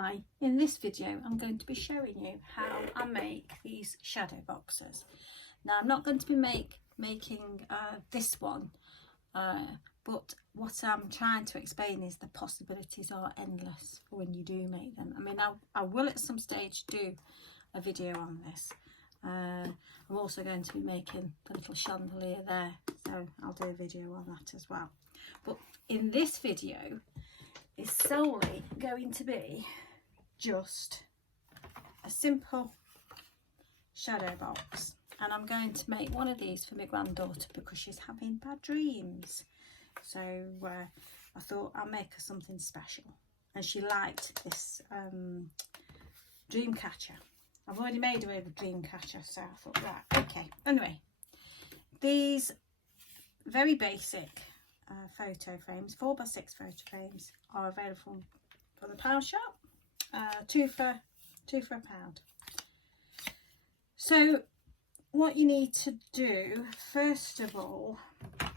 Hi, in this video I'm going to be showing you how I make these shadow boxes. Now I'm not going to be making this one, but what I'm trying to explain is the possibilities are endless when you do make them. I mean, I will at some stage do a video on this. I'm also going to be making the little chandelier there, so I'll do a video on that as well. But in this video, is solely going to be just a simple shadow box, and I'm going to make one of these for my granddaughter because she's having bad dreams, so I thought I'll make her something special, and she liked this dream catcher. I've already made her a dream catcher, so I thought, right, okay. Anyway, these very basic photo frames, 4x6 photo frames, are available for the pound shop, two for £1. So what you need to do first of all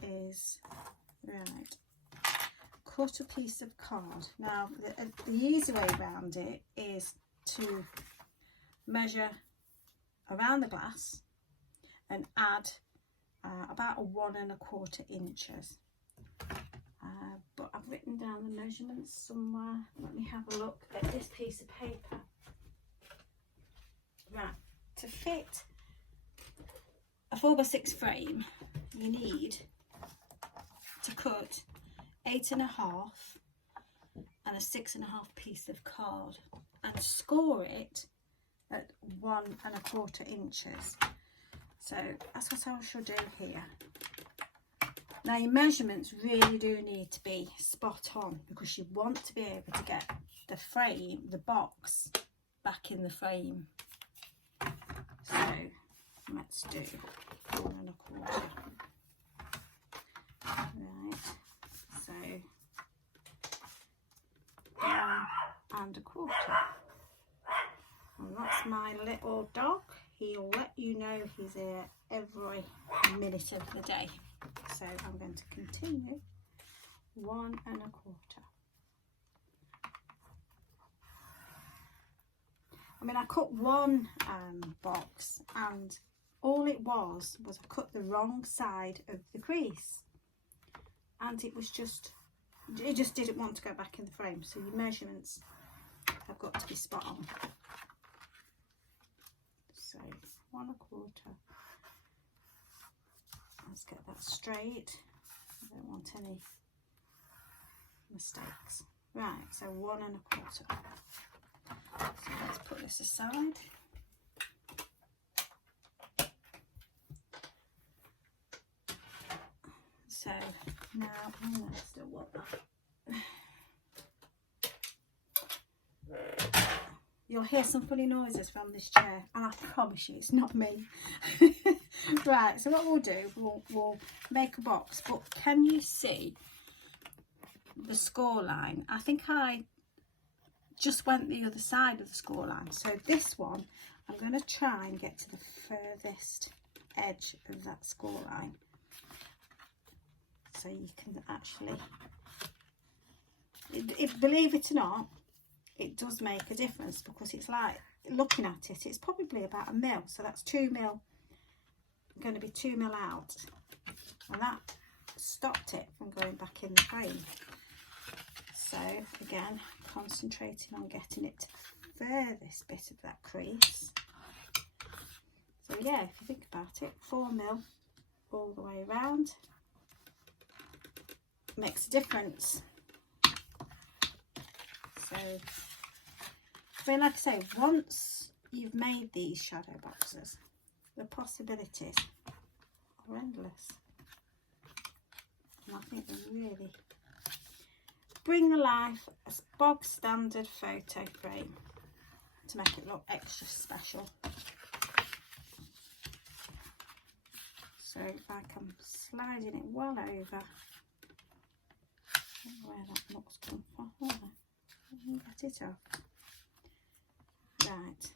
is cut a piece of card. Now the easy way around it is to measure around the glass and add about 1 1/4 inches. But I've written down the measurements somewhere. Let me have a look at this piece of paper. Right, to fit a 4x6 frame, you need to cut 8 1/2 and a 6 1/2 piece of card and score it at 1 1/4 inches. So that's what I shall do here. Now your measurements really do need to be spot on because you want to be able to get the frame, the box, back in the frame. So let's do 1 1/4. Right, so 1 1/4. And that's my little dog. He'll let you know he's here every minute of the day. So I'm going to continue 1 1/4. I mean, I cut one box, and all it was I cut the wrong side of the crease, and it just didn't want to go back in the frame. So your measurements have got to be spot on. So 1 1/4. Let's get that straight. I don't want any mistakes. Right, so 1 1/4. So let's put this aside. So now I still want that. You'll hear some funny noises from this chair, and I promise you it's not me. Right, so what we'll do, we'll make a box, but can you see the score line? I think I just went the other side of the score line. So this one, I'm going to try and get to the furthest edge of that score line. So you can actually, believe it or not, it does make a difference because it's like, looking at it, it's probably about 1 mil. So that's 2 mil, going to be 2 mil out, and that stopped it from going back in the frame. So again, concentrating on getting it to the furthest bit of that crease. So yeah, if you think about it, 4 mil all the way around makes a difference. So I mean, like I say, once you've made these shadow boxes, the possibilities are endless, and I think they really bring to life a bog standard photo frame to make it look extra special. So if I come sliding it well over, I don't know where that looks come from. Oh, I can get it off. Right.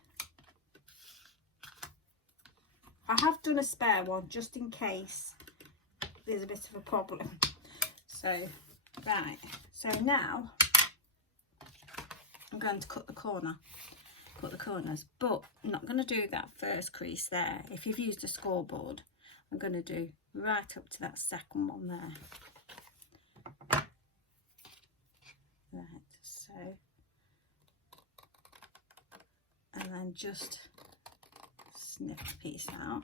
I have done a spare one just in case there's a bit of a problem. So, right. So now I'm going to cut the corners, but I'm not going to do that first crease there. If you've used a scoreboard, I'm going to do right up to that second one there. Right, so, and then just snip the piece out.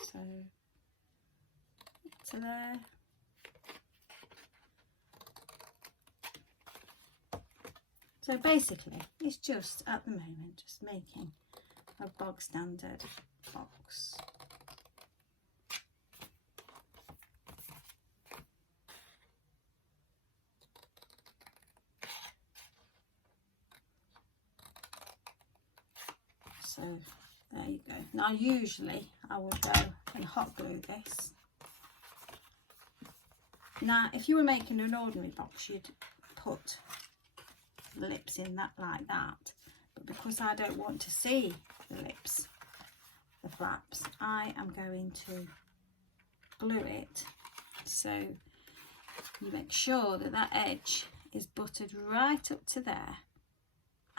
So, to there. So basically, it's just, at the moment, just making a bog standard box. So there you go. Now usually I would go and hot glue this. Now if you were making an ordinary box, you'd put the lips in that like that, but because I don't want to see the lips, the flaps, I am going to glue it so you make sure that that edge is buttered right up to there,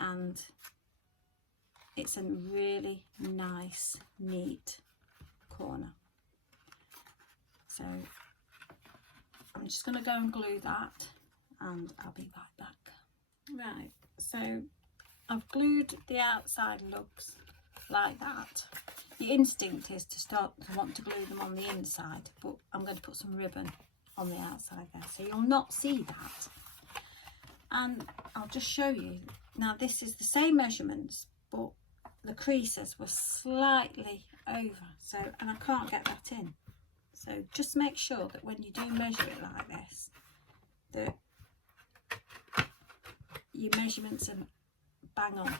and it's a really nice, neat corner. So I'm just going to go and glue that, and I'll be right back. Right, so I've glued the outside lugs like that. The instinct is to want to glue them on the inside, but I'm going to put some ribbon on the outside there, so you'll not see that. And I'll just show you. Now this is the same measurements, but the creases were slightly over, so, and I can't get that in. So just make sure that when you do measure it like this, that your measurements are bang on.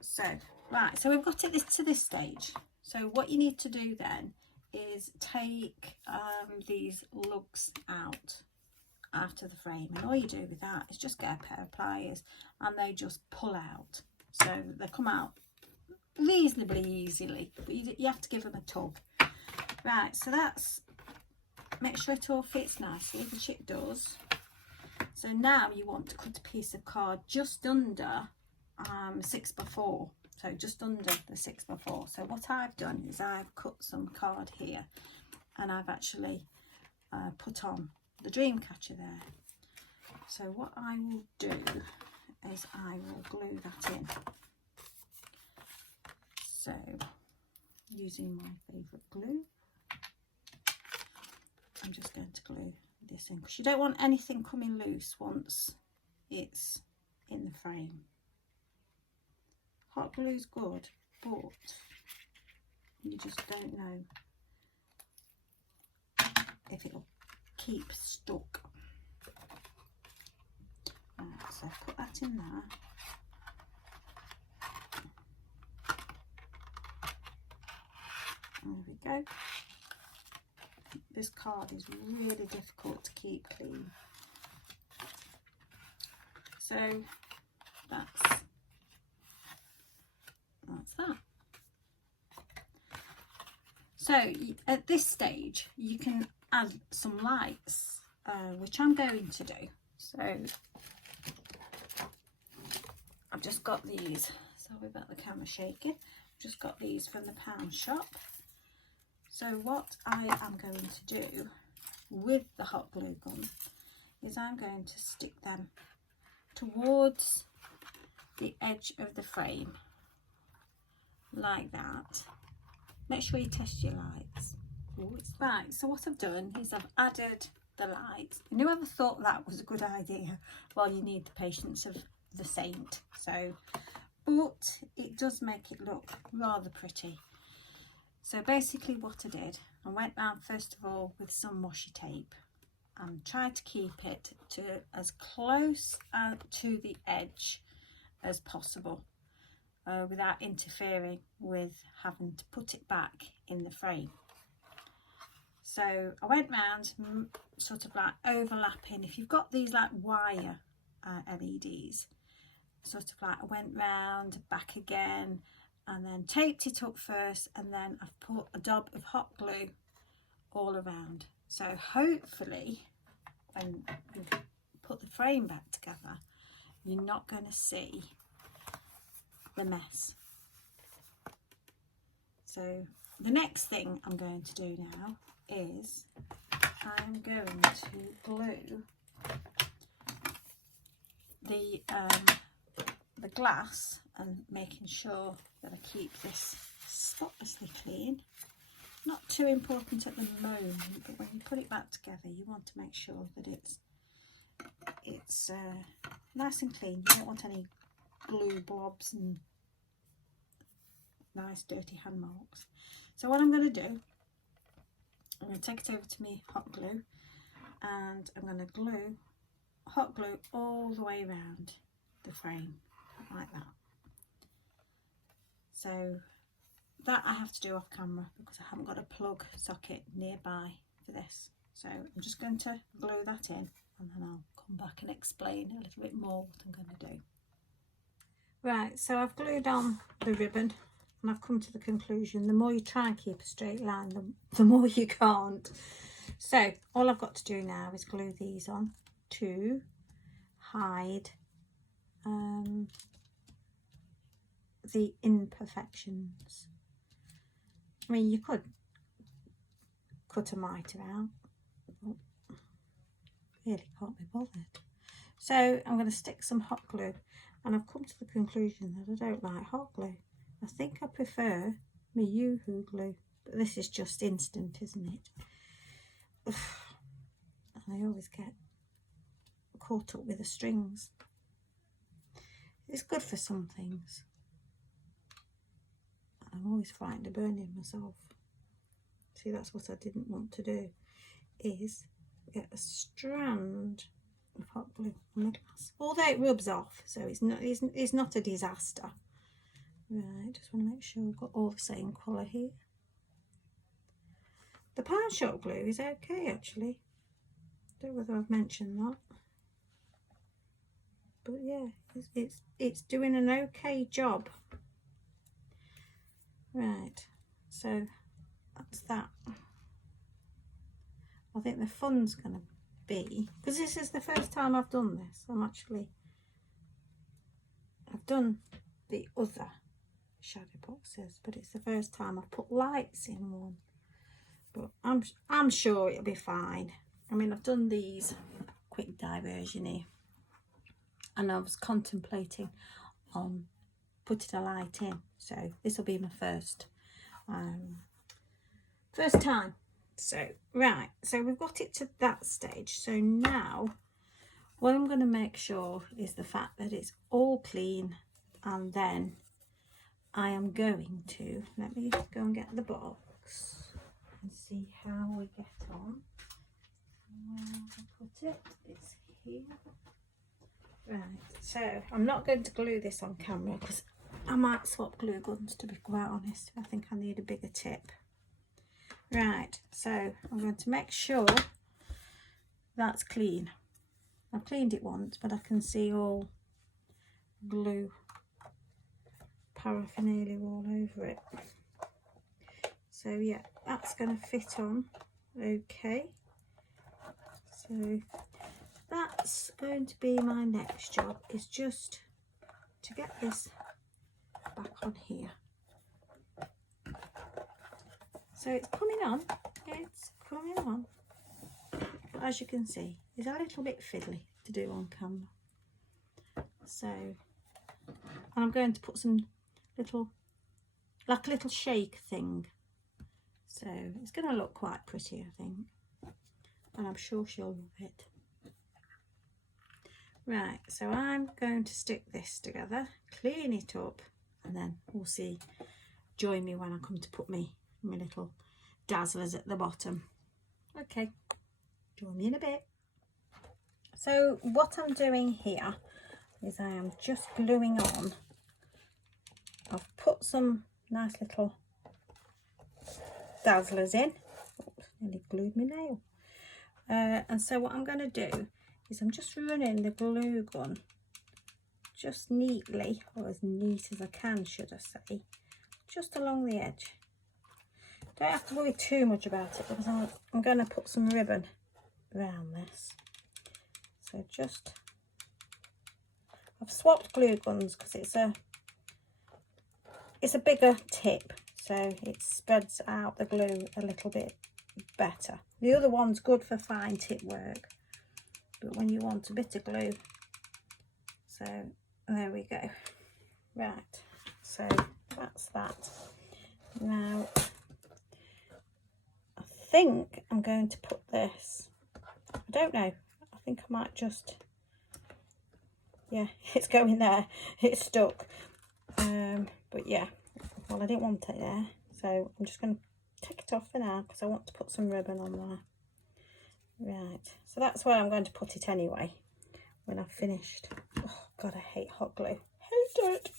So right, so we've got it to this stage. So what you need to do then is take these lugs out of the frame, and all you do with that is just get a pair of pliers and they just pull out. So they come out reasonably easily, but you have to give them a tug. Right, so that's, make sure it all fits nicely, which it does. So now you want to cut a piece of card just under 6x4, so just under the 6x4. So what I've done is I've cut some card here, and I've actually put on the dream catcher there. So what I will do is I will glue that in. So using my favourite glue, I'm just going to glue this in, because you don't want anything coming loose once it's in the frame. Hot glue's good, but you just don't know if it'll keep stuck. Right, so put that in there. There we go. This card is really difficult to keep clean. So that's that. So at this stage you can add some lights, which I'm going to do. So I've just got these, sorry about the camera shaking, I've just got these from the pound shop. So what I am going to do with the hot glue gun is I'm going to stick them towards the edge of the frame like that. Make sure you test your lights. Ooh, it's right, so what I've done is I've added the lights, and whoever thought that was a good idea? Well, you need the patience of the saint. So, but it does make it look rather pretty. So basically what I did, I went round first of all with some washi tape and tried to keep it to as close to the edge as possible, without interfering with having to put it back in the frame. So I went round sort of like overlapping. If you've got these like wire LEDs, sort of like I went round, back again, and then taped it up first, and then I've put a dab of hot glue all around. So hopefully when you put the frame back together, you're not going to see the mess. So the next thing I'm going to do now is I'm going to glue the glass, and making sure that I keep this spotlessly clean. Not too important at the moment, but when you put it back together, you want to make sure that it's nice and clean. You don't want any glue blobs and nice dirty hand marks. So what I'm going to do, I'm going to take it over to my hot glue, and I'm going to glue hot glue all the way around the frame like that. So that I have to do off camera because I haven't got a plug socket nearby for this. So I'm just going to glue that in, and then I'll come back and explain a little bit more what I'm going to do. Right, so I've glued on the ribbon, and I've come to the conclusion the more you try and keep a straight line, the more you can't. So all I've got to do now is glue these on to hide the imperfections. I mean, you could cut a mitre out, but really can't be bothered. So I'm going to stick some hot glue, and I've come to the conclusion that I don't like hot glue. I think I prefer my Yoo-Hoo glue, but this is just instant, isn't it? And I always get caught up with the strings. It's good for some things. I'm always frightened of burning myself. See, that's what I didn't want to do, is get a strand of hot glue on the glass. Although it rubs off, so it's not a disaster. Right, just want to make sure I've got all the same colour here. The Pound Shop glue is okay actually. Don't know whether I've mentioned that. But yeah, it's doing an okay job. Right, so that's that. I think the fun's going to be, because this is the first time I've done this, I've done the other shadow boxes, but it's the first time I've put lights in one. But I'm sure it'll be fine. I mean, I've done these quick diversion here, and I was contemplating on putting a light in, so this will be my first time. So right, so we've got it to that stage. So now what I'm going to make sure is the fact that it's all clean, and then I am going to, let me go and get the box and see how we get on. Where I put it, it's here. Right, so I'm not going to glue this on camera because I might swap glue guns, to be quite honest. I think I need a bigger tip. Right, so I'm going to make sure that's clean. I've cleaned it once, but I can see all glue paraphernalia all over it. So yeah, that's going to fit on okay. So that's going to be my next job, is just to get this back on here. So it's coming on, but as you can see, it's a little bit fiddly to do on camera. So, and I'm going to put some little, like a little shake thing. So it's going to look quite pretty, I think, and I'm sure she'll love it. Right, so I'm going to stick this together, clean it up, and then we'll see. Join me when I come to put my little dazzlers at the bottom. Okay, join me in a bit. So what I'm doing here is I am just gluing on. I've put some nice little dazzlers in. Oops, nearly glued my nail. And so what I'm going to do is I'm just running the glue gun just neatly, or as neat as I can, should I say, just along the edge. Don't have to worry too much about it because I'm going to put some ribbon around this. So just, I've swapped glue guns because it's a bigger tip, so it spreads out the glue a little bit better. The other one's good for fine tip work, but when you want a bit of glue, so there we go. Right, so that's that. Now I think I'm going to put this, I don't know, I think I might just, yeah, it's going there, it's stuck. But yeah, well, I didn't want it there, so I'm just going to take it off for now because I want to put some ribbon on there. Right, so that's where I'm going to put it anyway when I've finished. Oh god, I hate hot glue, hate it.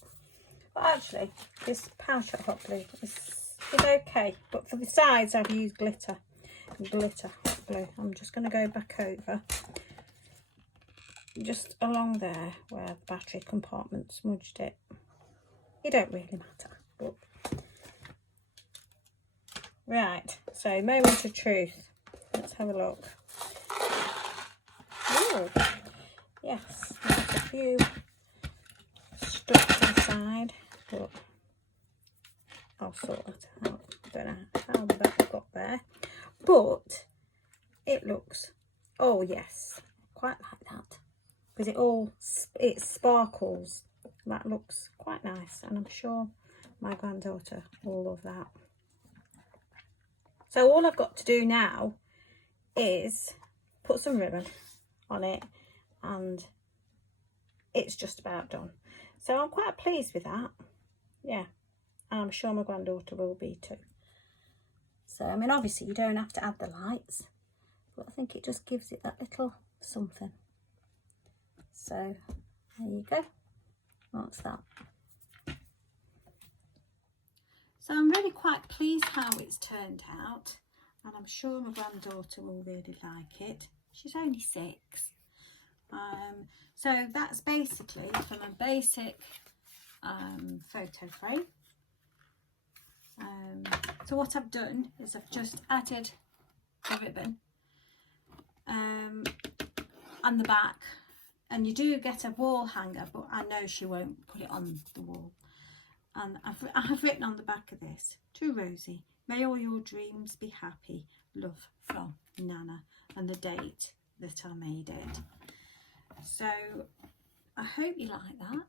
But actually this Pound Shop hot glue is okay, but for the sides I've used glitter hot glue. I'm just going to go back over just along there where the battery compartment smudged it. It don't really matter, but right, so moment of truth. Let's have a look. Oh yes, there's a few stuck to the side, but I'll sort that out. Don't know how that got there, but it looks, oh yes, quite like that, because it sparkles. That looks quite nice, and I'm sure my granddaughter will love that. So all I've got to do now is put some ribbon on it, and it's just about done. So I'm quite pleased with that, yeah, and I'm sure my granddaughter will be too. So I mean, obviously you don't have to add the lights, but I think it just gives it that little something. So there you go. What's that? So I'm really quite pleased how it's turned out, and I'm sure my granddaughter will really like it. She's only 6. So that's basically from a basic photo frame. So what I've done is I've just added the ribbon on the back, and you do get a wall hanger, but I know she won't put it on the wall. And I've written on the back of this, to Rosie, may all your dreams be happy, love from Nana, and the date that I made it. So I hope you like that,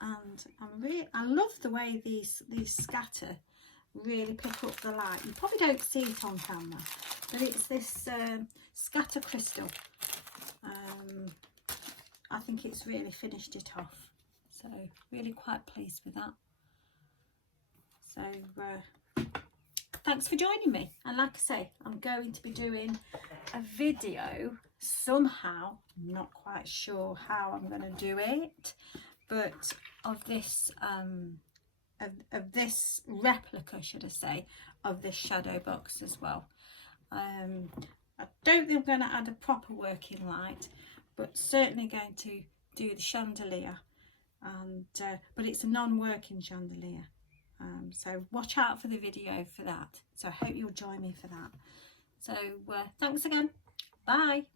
and I love the way these scatter really pick up the light. You probably don't see it on camera, but it's this scatter crystal. I think it's really finished it off, so really quite pleased with that. So thanks for joining me, and like I say, I'm going to be doing a video somehow, I'm not quite sure how I'm going to do it, but of this of this replica, should I say, of this shadow box as well. I don't think I'm going to add a proper working light, but certainly going to do the chandelier, and but it's a non-working chandelier, so watch out for the video for that. So I hope you'll join me for that. So thanks again, bye.